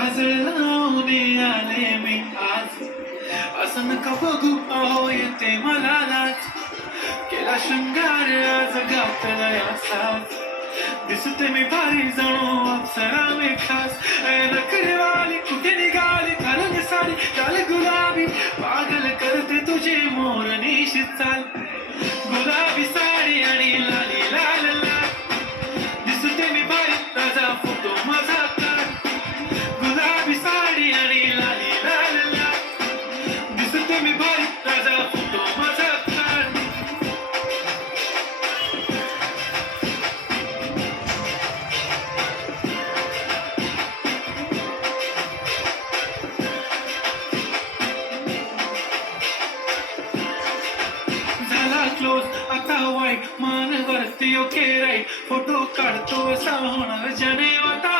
काजळ लावून आले मी आज, असं नका बघू अहो येते मला लाज. केला शृंगार आज घातलाय असाच, दिसते मी भारी जणू अप्सरा मी खास. नखरेवाली कुठे निघाली घालून साडी चाल गुलाबी, पागल करते तुझे मोरनीशी चाल. गुलाबी साडी आणि लाली लाल लाल, दिसते मी भारी ताजा फोटो माझा काढ. गुलाबी साडी आणि लाली लाल लाल, दिसते मी भारी ताजा फोटो माझा काढ. झाला क्लोज आता वाईट मान वरती ओके राईट, फोटो काढतो असा होणार जने वाता.